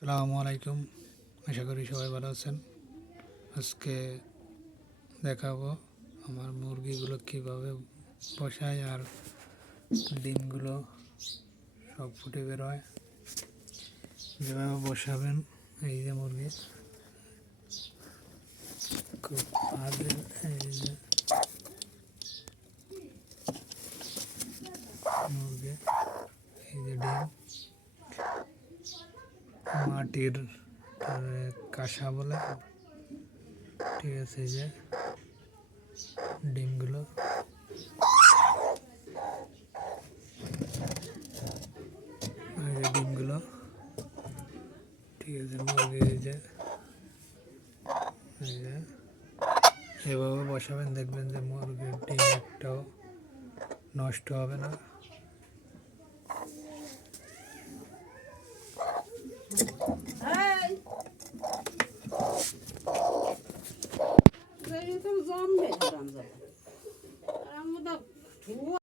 আসসালামু আলাইকুম। আশা করি সবাই ভালো আছেন। আজকে দেখাবো আমার মুরগিগুলো কিভাবে বসায় আর ডিমগুলো সব ফুটে বেরোয়। যেভাবে বসাবেন, এই যে মুরগি খুব ভালো, এই যে মুরগি, এই যে ডিম মাটির কাঁসা বলে, ঠিক আছে। এই যে ডিমগুলো, এই যে ডিমগুলো, ঠিক আছে। মুরগি এই যে এভাবে বসাবেন, দেখবেন যে মুরগির ডিম একটাও নষ্ট হবে না। জমবে